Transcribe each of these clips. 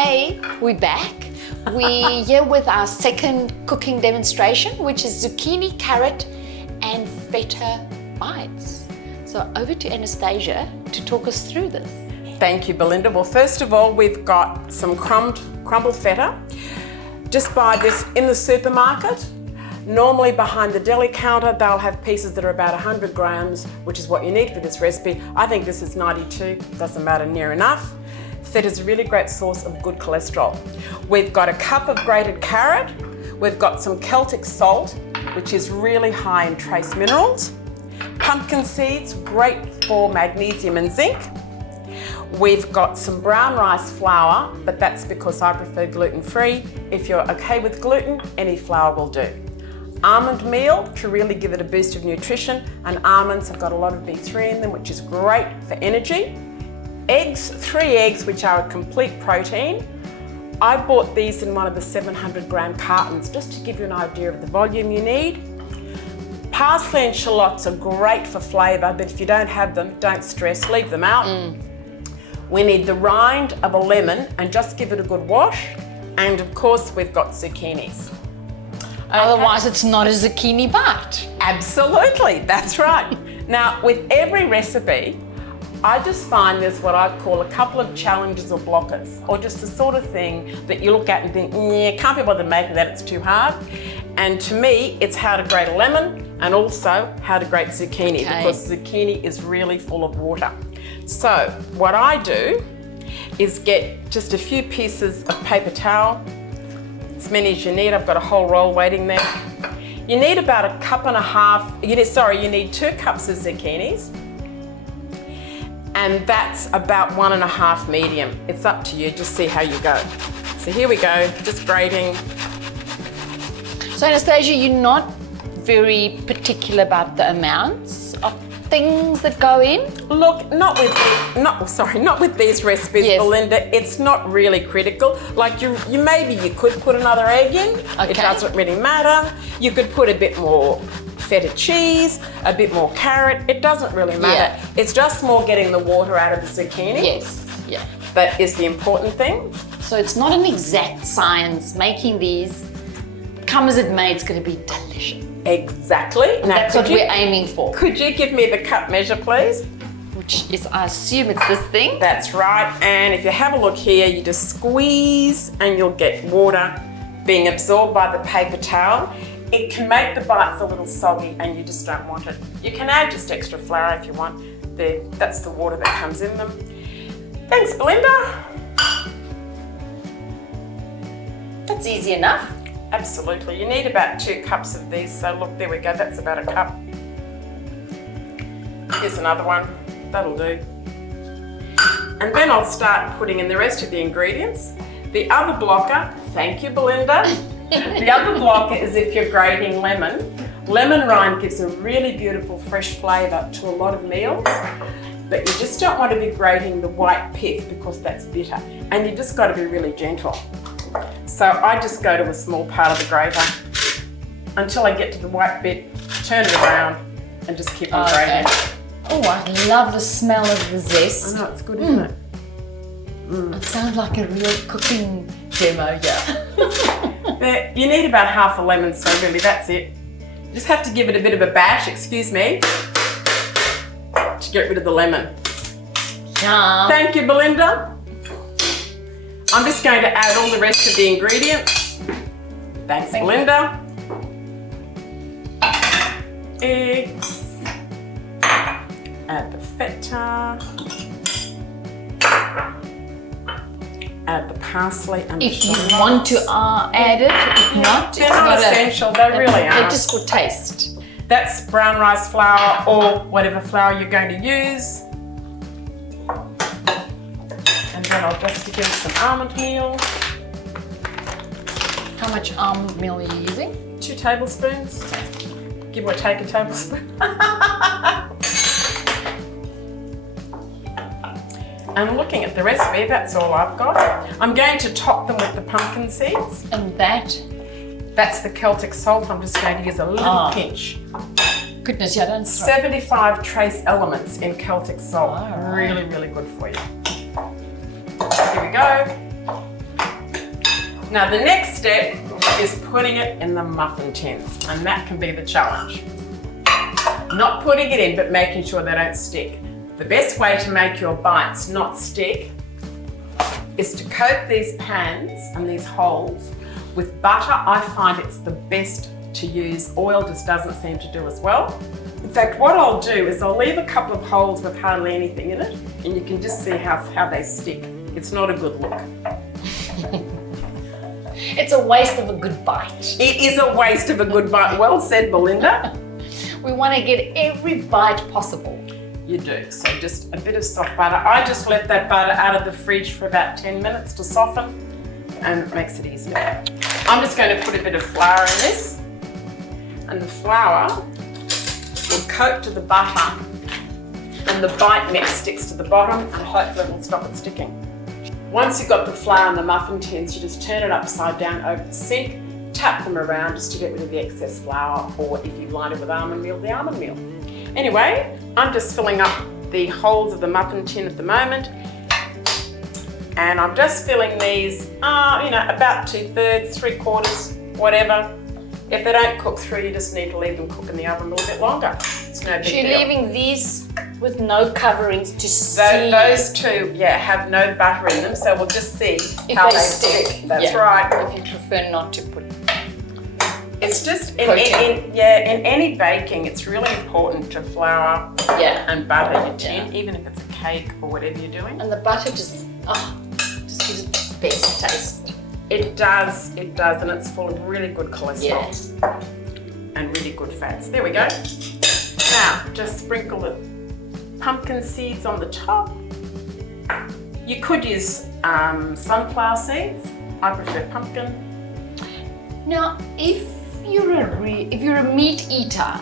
Hey, we're back. We're here with our second cooking demonstration, which is zucchini, carrot, and feta bites. So over to Anastasia to talk us through this. Thank you, Belinda. Well, first of all, we've got some crumbled feta. Just buy this in the supermarket. Normally behind the deli counter, they'll have pieces that are about 100 grams, which is what you need for this recipe. I think this is 92, doesn't matter, near enough. Feta is a really great source of good cholesterol. We've got a cup of grated carrot. We've got some Celtic salt, which is really high in trace minerals. Pumpkin seeds, great for magnesium and zinc. We've got some brown rice flour, but that's because I prefer gluten-free. If you're okay with gluten, any flour will do. Almond meal to really give it a boost of nutrition, and almonds have got a lot of B3 in them, which is great for energy. Eggs, 3 eggs, which are a complete protein. I bought these in one of the 700 gram cartons just to give you an idea of the volume you need. Parsley and shallots are great for flavour, but if you don't have them, don't stress, leave them out. We need the rind of a lemon and just give it a good wash. And of course, we've got zucchinis. Otherwise, it's not a zucchini bite. Absolutely, that's right. Now, with every recipe, I just find there's what I call a couple of challenges or blockers, or just the sort of thing that you look at and think, yeah, can't be bothered making that, it's too hard. And to me, it's how to grate a lemon and also how to grate zucchini, because zucchini is really full of water. So what I do is get just a few pieces of paper towel, as many as you need. I've got a whole roll waiting there. You need about a cup and a half, you need 2 cups of zucchinis, and that's about 1.5 medium. It's up to you, just see how you go. So here we go, just grating. So Anastasia, you're not very particular about the amounts of things that go in? Look, not with these recipes, yes. Belinda. It's not really critical. Like you maybe you could put another egg in. Okay. It doesn't really matter. You could put a bit more feta cheese, a bit more carrot. It doesn't really matter. Yeah. It's just more getting the water out of the zucchini. Yes. Yeah. That is the important thing. So it's not an exact science. Making these, come as it may, it's going to be delicious. Exactly. Now, that's what we're aiming for. Could you give me the cup measure, please? Which is, I assume it's this thing? That's right. And if you have a look here, you just squeeze and you'll get water being absorbed by the paper towel. It can make the bites a little soggy and you just don't want it. You can add just extra flour if you want. That's the water that comes in them. Thanks, Belinda. That's easy enough. Absolutely. You need about 2 cups of these. So look, there we go. That's about a cup. Here's another one. That'll do. And then I'll start putting in the rest of the ingredients. The other blocker, thank you, Belinda. The other blocker is if you're grating lemon. Lemon rind gives a really beautiful fresh flavour to a lot of meals, but you just don't want to be grating the white pith because that's bitter. And you just got to be really gentle. So I just go to a small part of the grater until I get to the white bit, turn it around and just keep on grating. Oh, I love the smell of the zest. I know, it's good, isn't it? It sounds like a real cooking demo, There, you need about half a lemon, so really that's it. You just have to give it a bit of a bash, excuse me, to get rid of the lemon. Yum. Thank you, Belinda. I'm just going to add all the rest of the ingredients. Thanks, Belinda. Eggs. Add the feta. Add the parsley and if you want to add it, if not, they're not essential. They really are. They're just for taste. That's brown rice flour or whatever flour you're going to use. And then I'll just stick in some almond meal. How much almond meal are you using? 2 tablespoons. Give or take a tablespoon. And looking at the recipe, that's all I've got. I'm going to top them with the pumpkin seeds. And that's the Celtic salt. I'm just going to use a little pinch. Goodness, yeah, don't 75 trace elements in Celtic salt. Right. Really, really good for you. Here we go. Now the next step is putting it in the muffin tins, and that can be the challenge. Not putting it in, but making sure they don't stick. The best way to make your bites not stick is to coat these pans and these holes with butter. I find it's the best to use. Oil just doesn't seem to do as well. In fact, what I'll do is I'll leave a couple of holes with hardly anything in it, and you can just see how they stick. It's not a good look. It's a waste of a good bite. It is a waste of a good bite. Well said, Belinda. We want to get every bite possible. You do. So just a bit of soft butter. I just left that butter out of the fridge for about 10 minutes to soften, and it makes it easier. I'm just going to put a bit of flour in this, and the flour will coat to the butter, and the bite mix sticks to the bottom, and hopefully it will stop it sticking. Once you've got the flour in the muffin tins, you just turn it upside down over the sink, tap them around just to get rid of the excess flour, or if you've lined it with almond meal, the almond meal. Anyway, I'm just filling up the holes of the muffin tin at the moment, and I'm just filling these, about 2/3, 3/4, whatever. If they don't cook through, you just need to leave them cook in the oven a little bit longer. It's no big deal. You're leaving these with no coverings to see. Those two, have no butter in them, so we'll just see how they stick. That's right. If you prefer not to put. It's just in any baking, it's really important to flour and butter your tin, even if it's a cake or whatever you're doing. And the butter just gives it the best taste. It does, and it's full of really good cholesterol and really good fats. There we go. Now, just sprinkle the pumpkin seeds on the top. You could use sunflower seeds. I prefer pumpkin. Now, if you're a meat eater,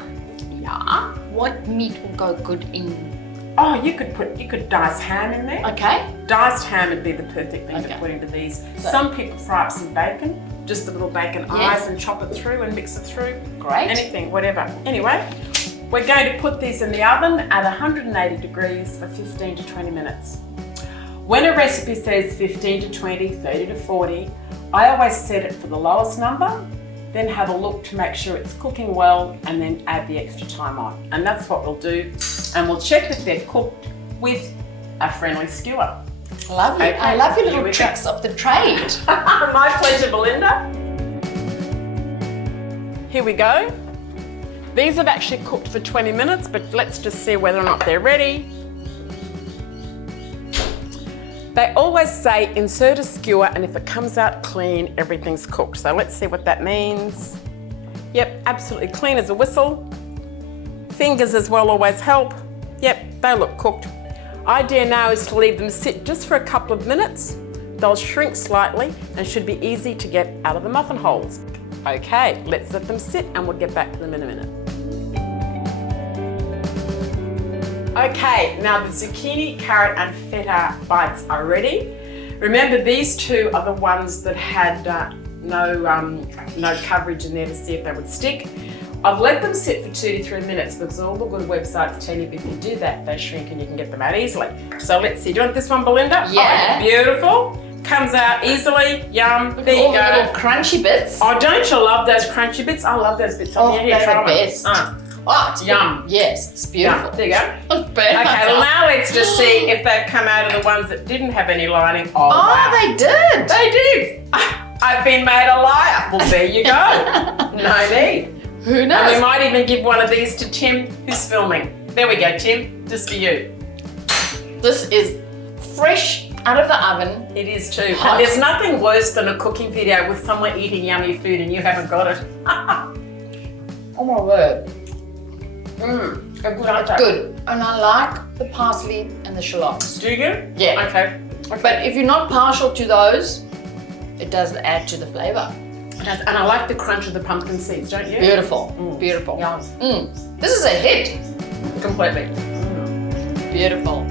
what meat will go good in? Oh, you could dice ham in there. Okay. Diced ham would be the perfect thing to put into these. So, some people fry up some bacon, just the little bacon eyes, and chop it through and mix it through. Great. Anything, whatever. Anyway, we're going to put these in the oven at 180 degrees for 15 to 20 minutes. When a recipe says 15 to 20, 30 to 40, I always set it for the lowest number, then have a look to make sure it's cooking well, and then add the extra time on. And that's what we'll do. And we'll check that they're cooked with a friendly skewer. Lovely. Okay, I love your here little we tricks of the trade. My pleasure, Belinda. Here we go. These have actually cooked for 20 minutes, but let's just see whether or not they're ready. They always say insert a skewer, and if it comes out clean, everything's cooked. So let's see what that means. Yep, absolutely clean as a whistle. Fingers as well always help. Yep, they look cooked. Idea now is to leave them sit just for a couple of minutes. They'll shrink slightly and should be easy to get out of the muffin holes. Okay, let's let them sit and we'll get back to them in a minute. Okay, now the zucchini, carrot and feta bites are ready. Remember, these two are the ones that had no coverage in there to see if they would stick. I've let them sit for 2 to 3 minutes because all the good websites tell you if you do that, they shrink and you can get them out easily. So let's see. Do you want this one, Belinda? Yeah. Oh, beautiful. Comes out easily. Yum. There you all go. the little crunchy bits. Oh, don't you love those crunchy bits? I love those bits. Oh, Here, they're try the one. best. Oh, it's Yum. good. Yes, it's beautiful. Yum. There you go. It's burnt Okay, myself. now let's just see if they've come out of the ones that didn't have any lining. Oh, Oh, wow. they did. They did. I've been made a liar. Well, there you go. No need. Who knows? And we might even give one of these to Tim, who's filming. There we go, Tim, just for you. This is fresh out of the oven. It is too. Hot. And there's nothing worse than a cooking video with someone eating yummy food and you haven't got it. Oh my word. A good answer. Good. And I like the parsley and the shallots. Do you? Yeah. Okay. But if you're not partial to those, it does add to the flavour. And I like the crunch of the pumpkin seeds, don't you? Beautiful. Beautiful. Yum. This is a hit. Completely. Beautiful.